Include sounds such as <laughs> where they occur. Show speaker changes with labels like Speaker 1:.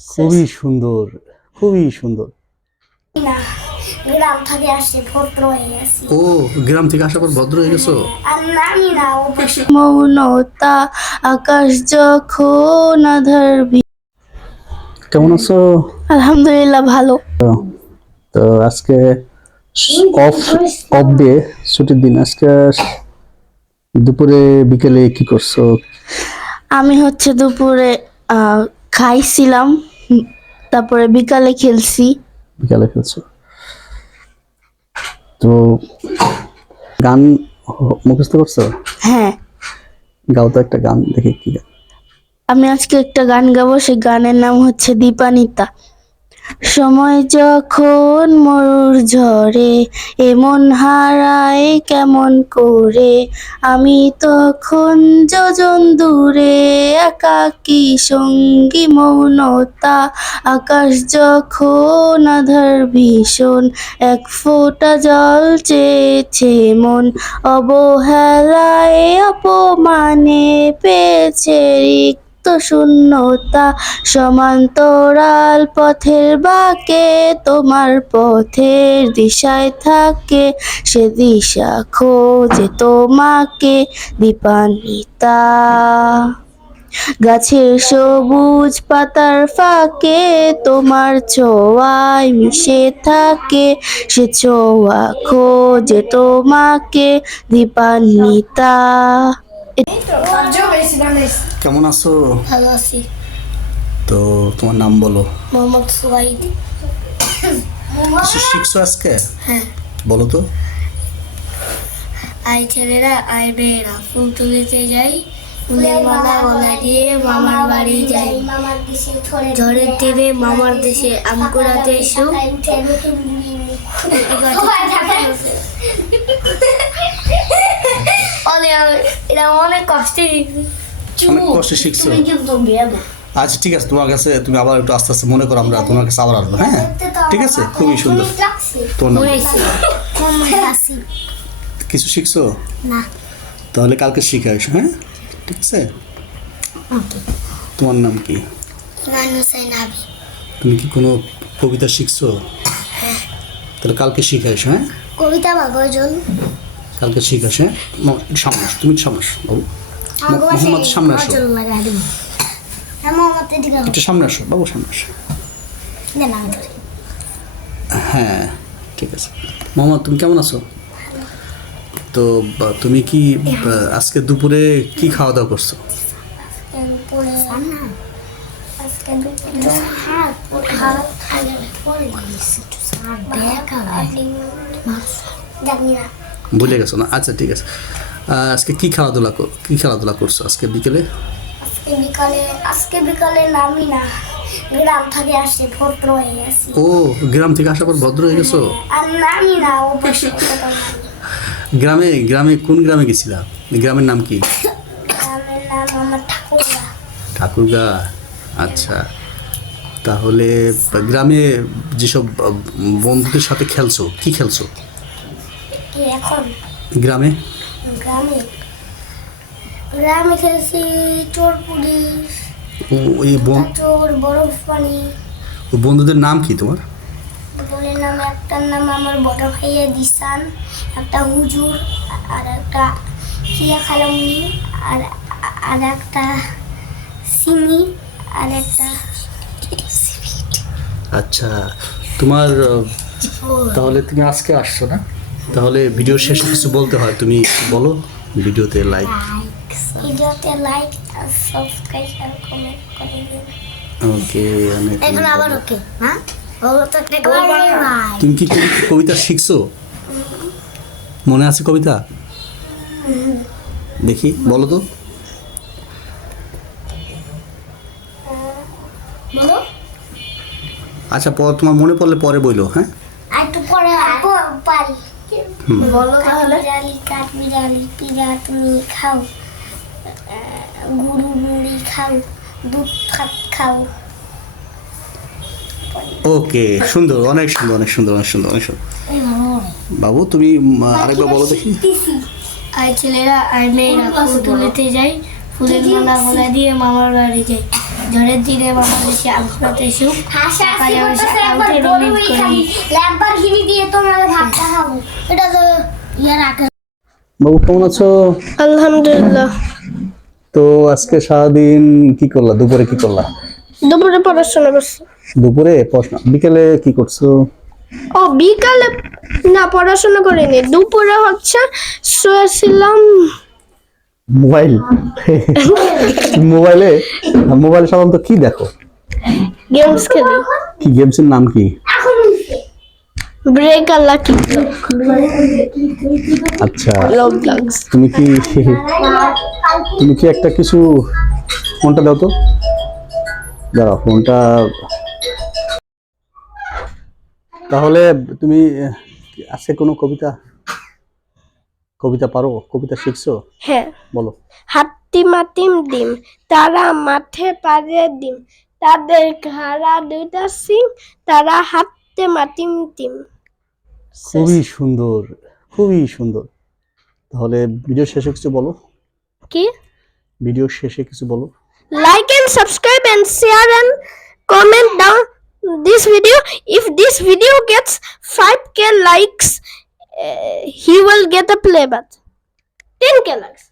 Speaker 1: খুবই সুন্দর খুবই সুন্দর।
Speaker 2: না গ্রাম থেকে আসছে ভদ্র হয়ে গেছি
Speaker 3: ও গ্রাম থেকে আসার পর ভদ্র হয়ে গেছো?
Speaker 2: না
Speaker 4: মৌনতা আকাশ যখন আধার
Speaker 1: কেমন আছো?
Speaker 4: আলহামদুলিল্লাহ ভালো।
Speaker 1: তো আজকে অফ অফ ডে ছুটির দিন। আজকে দুপুরে বিকেলে কি করছ?
Speaker 4: আমি হচ্ছে দুপুরে আহ, খাইছিলাম। তারপরে বিকালে খেলছি।
Speaker 1: বিকালে খেলছো? তো গান মুখস্থ করছ?
Speaker 4: হ্যাঁ।
Speaker 1: গাও তো একটা গান দেখি কি গান।
Speaker 4: আমি আজকে একটা গান গাবো সেই গানের নাম হচ্ছে দীপানিতা। সময় যখন মরুর ঝরে এমন হারায় কেমন করে? আমি তখন যজন দূরে একাকী সঙ্গী মৌনতা? আকাশ যখন আধার ভীষণ, এক ফোঁটা জল চেয়েছে মন। অবহেলায় অপমানে পেয়েছে রিক্ত শূন্যতা সমান্তরাল পথের বাঁকে, তোমার পথের দিশায় থাকে সে দিশা খোঁজে তোমাকে দীপান্বিতা। গাছের সবুজ পাতার ফাঁকে তোমার ছোঁয়ায় মিশে থাকে সে ছোঁয়া খোঁজে তোমাকে দীপান্বিতা।
Speaker 3: কেমন আছো?
Speaker 2: ভালো আছি।
Speaker 3: তো তোমার নাম বলো।
Speaker 2: মোহাম্মদ সুবাইদ
Speaker 3: কিছু শিখছো আজকে?
Speaker 2: হ্যাঁ।
Speaker 3: বলো তো।
Speaker 2: আই ছেলেরা আই মেয়েরা ফুল তুলিতে যাই ফুলের মালা গলা দিয়ে মামার বাড়ি যাই। ঝড়ের দিনে মামার দেশে আম কুড়াতে এসো। এটা অনেক কষ্টে
Speaker 3: অনেক কষ্টে শিখছো। আচ্ছা ঠিক আছে তোমার কাছে তুমি আবার একটু আস্তে আস্তে মনে করো আমরা তোমার কাছে আবার আসব হ্যাঁ? ঠিক আছে খুবই সুন্দর। তোমার কিছু শিখছো?
Speaker 2: না।
Speaker 3: তাহলে কালকে শিখে আসো হ্যাঁ? ঠিক আছে? তোমার নাম কি? তুমি কি কোনো কবিতা শিখছো? তাহলে কালকে শিখে আসো হ্যাঁ?
Speaker 2: কবিতা বা গজল।
Speaker 3: কালকে ঠিক আছে। হ্যাঁ সামনে তুমি সামনে বাবু। মোহাম্মদ সামনে আসো
Speaker 2: গজল লাগাই দেবো। হ্যাঁ আও।
Speaker 3: একটু সামনে আসো বাবু সামনে আসো হ্যাঁ ঠিক আছে। মোহাম্মদ তুমি কেমন আছো? তো তুমি কি আজকে দুপুরে কি খাওয়া দাওয়া করছ
Speaker 2: জানি না।
Speaker 3: ভুলে গেছো না? আচ্ছা ঠিক আছে। আজকে কি খেলাধুলা কর- কি খেলাধুলা করছ আজকে বিকেলে?
Speaker 2: বিকালে আজকে বিকালে নামি না। গ্রাম থেকে আসছে ভদ্র হয়ে গেছি।
Speaker 3: ও গ্রাম থেকে আসার পর ভদ্র হয়ে গেছো?
Speaker 2: আর নামি না ও <laughs>
Speaker 3: গ্রামে গ্রামে কোন গ্রামে গেছিলা? গ্রামের নাম কি?
Speaker 2: গ্রামের নাম আমার ঠাকুরদা
Speaker 3: ঠাকুরগা। আচ্ছা। তাহলে গ্রামে যেসব বন্ধুদের সাথে খেলছো কি খেলছো?
Speaker 2: কি এখন?
Speaker 3: গ্রামে?
Speaker 2: গ্রামে? গ্রামে খেলছি চোর পুলিশ
Speaker 3: ও এই
Speaker 2: চোর বরফ পানি।
Speaker 3: বন্ধুদের নাম কি তোমার?
Speaker 2: বলে নাম একটার নাম আমার বড় ভাইয়া দিসান একটা হুজুর আর একটা কিয়া খালামুনি আর আর একটা সিমি আর একটা
Speaker 3: আচ্ছা তোমার তাহলে তুমি আজকে আসছো না? তাহলে ভিডিও শেষে কিছু বলতে হয় তুমি বলো ভিডিওতে লাইক
Speaker 2: ভিডিওতে লাইক আর সাবস্ক্রাইব আর কমেন্ট করে দিন
Speaker 3: ওকে অনেক
Speaker 2: এখন আবার ওকে হ্যাঁ?
Speaker 3: তুমি কি কবিতা শিখছো? মনে আছে কবিতা? দেখি বলো তো। আচ্ছা পর তোমার মনে পড়লে পরে বইলো হ্যাঁ?
Speaker 2: একটু পরে পারি।
Speaker 3: হুম।
Speaker 2: বলো তাহলে। বিড়ালি কাঠ বিড়ালি পিড়া তুমি খাও। গুরু মুড়ি খাও দুধ ভাত খাও।
Speaker 3: ওকে সুন্দর অনেক সুন্দর অনেক সুন্দর অনেক সুন্দর অনেক সুন্দর। বাবু। তুমি আরেকবার বলো দেখি।
Speaker 2: আর ছেলেরা আর মেয়েরা ফুল তুলেতে যাই ফুলের মালা গলা দিয়ে মামার বাড়ি যাই। ঝড়ের দিনে বাংলাদেশে আবহাওয়াতে সুখ আউটে করি। ল্যাম্বরগিনি দিয়ে তোমাদের ভাতটা খাব। এটা তো
Speaker 3: বাবু কেমন আছো?
Speaker 1: আলহামদুলিল্লাহ।
Speaker 3: তো আজকে সারাদিন কি করলা? দুপুরে কি করলা?
Speaker 1: দুপুরে পড়াশোনা করছি।
Speaker 3: দুপুরে পড়াশোনা? বিকেলে কি করছ?
Speaker 1: ও বিকালে না পড়াশোনা করিনি। দুপুরে হচ্ছে শুয়েছিলাম
Speaker 3: মোবাইল। মোবাইলে মোবাইলে সাধারণত কি দেখো?
Speaker 1: গেমস খেলি।
Speaker 3: কি গেমসের নাম কি?
Speaker 1: ব্রেক আর লাকি।
Speaker 3: আচ্ছা। তুমি কি তুমি কি একটা কিছু ফোনটা দাও তো। দাঁড়াও ফোনটা। তাহলে তুমি আছে কোনো কবিতা? কবিতা পারো কবিতা শিখছো?
Speaker 1: হ্যাঁ।
Speaker 3: বলো।
Speaker 1: হাত্তি মাতিম ডিম তারা মাঠে পারে ডিম তাদের ঘাড়া দুইটা সিং তারা হাতে মাতিম টিম
Speaker 3: খুবই সুন্দর খুবই সুন্দর। তাহলে ভিডিও শেষে কিছু বলো?
Speaker 1: কি?
Speaker 3: ভিডিও শেষে কিছু বলো।
Speaker 1: Like and subscribe and share and comment down this video. If this video gets 5k likes uh, Uh, he will get a playmat. 10 Kellogg's.